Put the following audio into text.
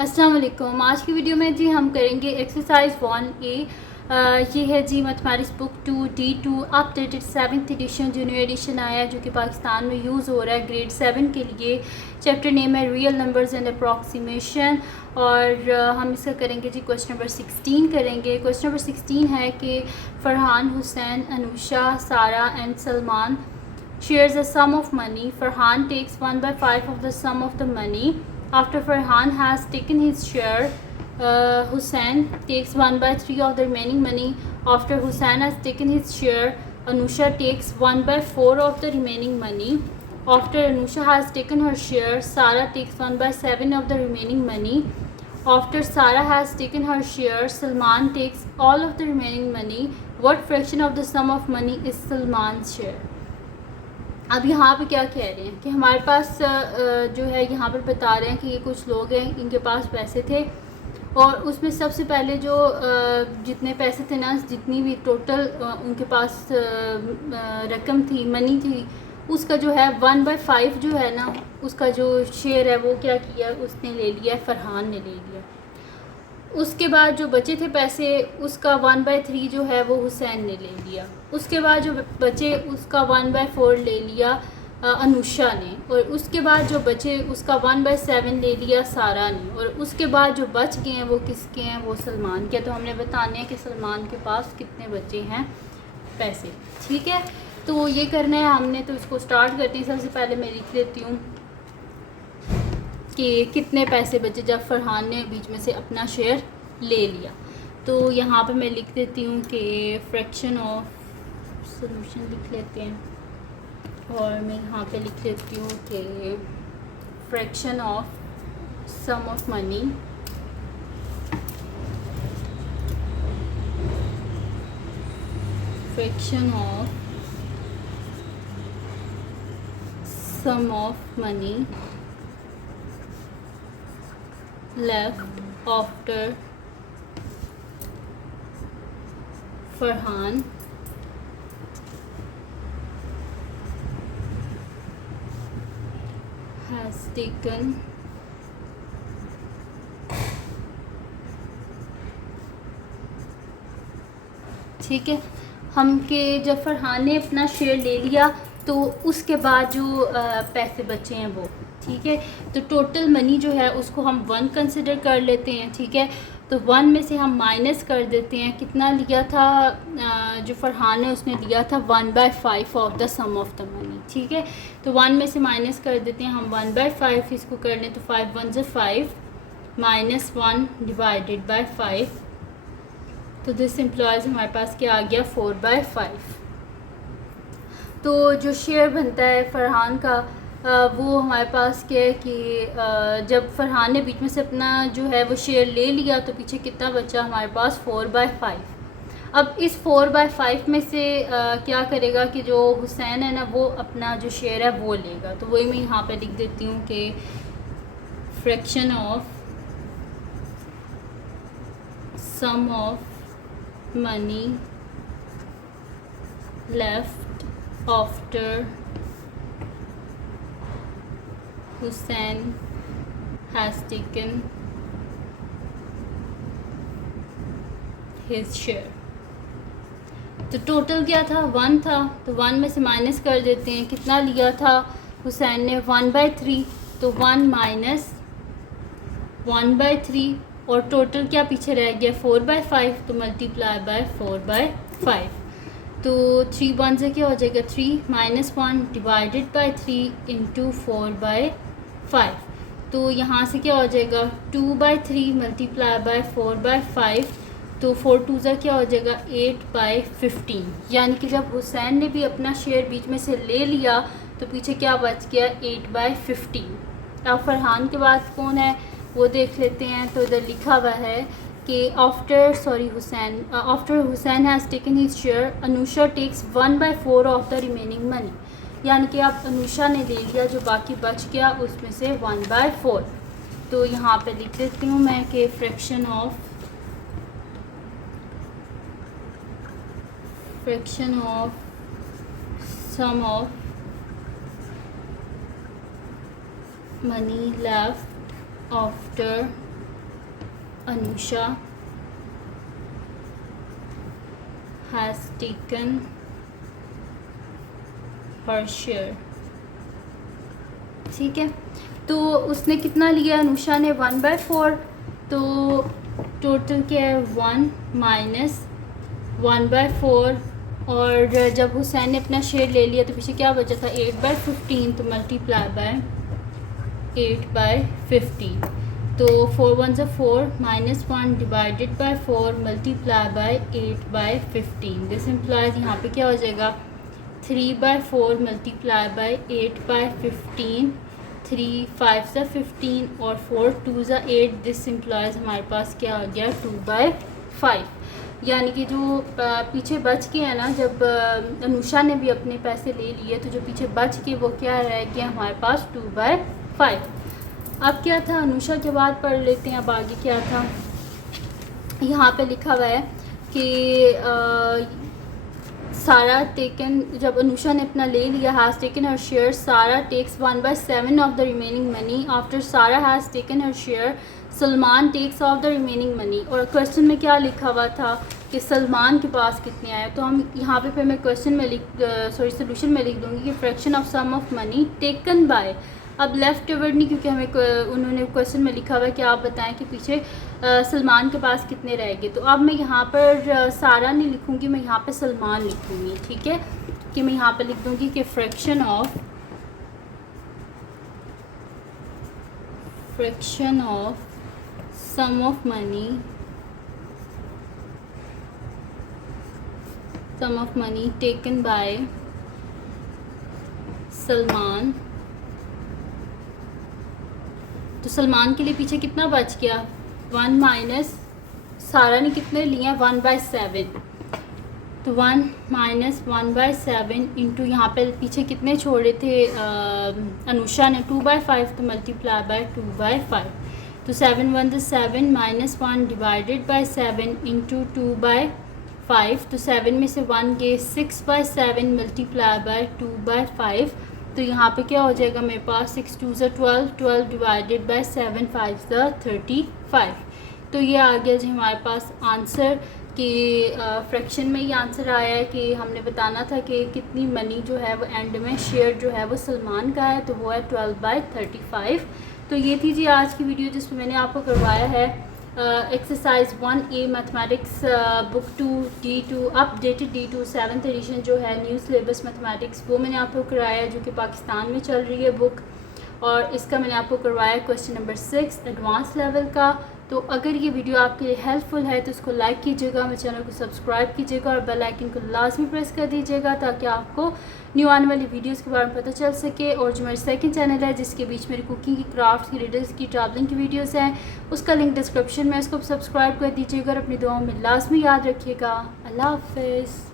अस्सलाम वालेकुम। आज की वीडियो में जी हम करेंगे एक्सरसाइज 1A। ये है जी mathematics book 2D2 updated 7th edition जो न्यू एडिशन आया है जो कि पाकिस्तान में यूज़ हो रहा है ग्रेड 7 के लिए। चैप्टर नेम है रियल नंबर्स एंड अप्रॉक्सीमेशन और हम इसका करेंगे जी क्वेश्चन नंबर 16 करेंगे। क्वेश्चन नंबर 16 है कि फ़रहान, हुसैन, अनुषा, सारा and Salman shares a sum of money. Farhan takes 1/5 of the sum of the money. After Farhan has taken his share, Hussein takes 1/3 of the remaining money. After Hussein has taken his share, Anusha takes 1/4 of the remaining money. After Anusha has taken her share, Sarah takes 1/7 of the remaining money. After Sarah has taken her share, Salman takes all of the remaining money. What fraction of the sum of money is Salman's share? अब यहाँ पे क्या कह रहे हैं कि हमारे पास जो है यहाँ पर बता रहे हैं कि ये कुछ लोग हैं, इनके पास पैसे थे और उसमें सबसे पहले जो जितने पैसे थे ना, जितनी भी टोटल उनके पास रकम थी, मनी थी, उसका जो है 1/5 जो है ना, उसका जो शेयर है वो क्या किया, उसने ले लिया, फ़रहान ने ले लिया। उसके बाद जो बचे थे पैसे, उसका 1/3 जो है वो हुसैन ने ले लिया। उसके बाद जो बचे उसका 1/4 ले लिया अनुषा ने, और उसके बाद जो बचे उसका 1/7 ले लिया सारा ने, और उसके बाद जो बच गए हैं वो किसके हैं, वो सलमान के। तो हमने बताने हैं कि सलमान के पास कितने बचे हैं पैसे। ठीक है, तो ये करना है हमने। तो इसको स्टार्ट करते हैं। सबसे पहले मैं लिख लेती हूँ कि कितने पैसे बचे जब फ़रहान ने बीच में से अपना शेयर ले लिया। तो यहाँ पे मैं लिख देती हूँ कि फ्रैक्शन ऑफ, सॉल्यूशन लिख लेते हैं, और मैं यहाँ पे लिख लेती हूँ कि fraction of sum of money fraction of sum of money left after Farhan has taken ठीक है, हम के जब फ़रहान ने अपना शेयर ले लिया तो उसके बाद जो पैसे बचे हैं वो, ठीक है, तो टोटल मनी जो है उसको हम 1 कंसिडर कर लेते हैं। ठीक है, तो 1 में से हम माइनस कर देते हैं, कितना लिया था जो फ़रहान ने, उसने लिया था 1/5 of the sum of the money. ठीक है, तो 1 में से माइनस कर देते हैं हम 1/5, इसको कर लें तो 5 1 ज़ 5 माइनस 1 डिवाइडेड बाई 5, तो दिस इम्प्लॉयज़ हमारे पास क्या आ गया 4/5। तो जो शेयर बनता है फ़रहान का वो हमारे पास क्या है कि जब फ़रहान ने बीच में से अपना जो है वो शेयर ले लिया तो पीछे कितना बचा हमारे पास 4/5। अब इस 4/5 में से क्या करेगा कि जो हुसैन है ना वो अपना जो शेयर है वो लेगा। तो वही मैं यहाँ पे लिख देती हूँ कि fraction of sum of money left after Hussein has taken his share। तो टोटल क्या था 1 था, तो 1 में से माइनस कर देते हैं, कितना लिया था हुसैन ने 1/3, तो 1 माइनस 1/3, और टोटल क्या पीछे रह गया 4/5, तो मल्टीप्लाई बाय 4/5, तो 3 1 से क्या हो जाएगा 3 माइनस 1 डिवाइडेड बाई 3 इंटू 4/5, तो यहाँ से क्या हो जाएगा 2/3 मल्टीप्लाई बाय 4/5, तो 4 2 ज़ा क्या हो जाएगा 8/15। यानी कि जब हुसैन ने भी अपना शेयर बीच में से ले लिया तो पीछे क्या बच गया 8/15। अब फ़रहान के बाद कौन है वो देख लेते हैं। तो इधर लिखा हुआ है कि after Hussain has taken his share, Anusha takes 1/4 of the remaining money. यानी कि अब अनुषा ने ले लिया, जो बाकी बच गया उसमें से 1/4। तो यहाँ पे लिख देती हूँ मैं कि fraction of sum of money left after Anusha has taken her share. ठीक है, तो उसने कितना लिया अनुषा ने 1/4, तो टोटल क्या है 1 माइनस 1/4, और जब हुसैन ने अपना शेयर ले लिया तो पीछे क्या बचा था 8/15, तो मल्टीप्लाई बाय 8/15, तो 4 1 ज़ा 4 -1 divided by 4 multiply by 8/15। This implies यहाँ पे क्या हो जाएगा 3/4 मल्टीप्लाई बाय 8/15, 3 5 ज़ा 15 और 4 2 ज़ा 8। दिस इम्प्लाइज हमारे पास क्या आ गया 2/5। यानी कि जो पीछे बच के है ना, जब अनुषा ने भी अपने पैसे ले लिए तो जो पीछे बच के वो क्या रह गया हमारे पास 2/5। अब क्या था अनुषा के बाद पढ़ लेते हैं। अब आगे क्या था, यहाँ पे लिखा हुआ है कि सारा टेकन, जब अनुषा ने अपना ले लिया has taken her share, Sara takes 1/7 of the remaining money. After Sara has taken her share, Salman takes of the remaining money. और क्वेश्चन में क्या लिखा हुआ था कि सलमान के पास कितने आए, तो हम यहाँ पे फिर मैं क्वेश्चन में सोल्यूशन में लिख दूँगी कि fraction of sum of money taken by. अब लेफ़्ट ओवर नहीं, क्योंकि हमें उन्होंने क्वेश्चन में लिखा हुआ है कि आप बताएं कि पीछे सलमान के पास कितने रह गए। तो अब मैं यहाँ पर सारा नहीं लिखूँगी, मैं यहाँ पे सलमान लिखूँगी। ठीक है, कि मैं यहाँ पे लिख दूँगी कि fraction of sum of money taken by Salman. तो सलमान के लिए पीछे कितना बच गया 1 माइनस सारा ने कितने लिए 1/7, तो 1 माइनस 1/7 इंटू यहाँ पे पीछे कितने छोड़े थे अनुषा ने 2/5, तो मल्टीप्लाई बाय 2/5, तो 7 1 ज़ा 7 -1 डिवाइडेड बाय 7 इंटू 2/5, तो 7 में से 1 गए 6/7 मल्टीप्लाई बाय 2/5। तो यहाँ पे क्या हो जाएगा मेरे पास 6 2 ज़ा 12, 12 डिवाइडेड बाय 7 5 ज़ा 35। तो ये आ गया जी हमारे पास आंसर कि फ्रैक्शन में ये आंसर आया है कि हमने बताना था कि कितनी मनी जो है वो एंड में शेयर जो है वो सलमान का है, तो वो है 12/35। तो ये थी जी आज की वीडियो जिसमें मैंने आपको करवाया है exercise 1A mathematics book 2 D2 updated D2 7th edition जो है न्यू सिलेबस मैथमेटिक्स, वो मैंने आपको कराया है जो कि पाकिस्तान में चल रही है बुक। और इसका मैंने आपको करवाया क्वेश्चन नंबर 6 एडवांस लेवल का। तो अगर ये वीडियो आपके लिए हेल्पफुल है तो इसको लाइक कीजिएगा, मेरे चैनल को सब्सक्राइब कीजिएगा और बेल आइकन को लाजमी प्रेस कर दीजिएगा ताकि आपको न्यू आने वाली वीडियोस के बारे में पता चल सके। और जो मेरा सेकंड चैनल है जिसके बीच मेरी कुकिंग की, क्राफ्ट की, रिडल्स की, ट्रैवलिंग की वीडियोस हैं, उसका लिंक डिस्क्रिप्शन में, इसको सब्सक्राइब कर दीजिएगा और अपनी दुआओं में लाजमी याद रखिएगा। अल्लाह हाफ़िज़।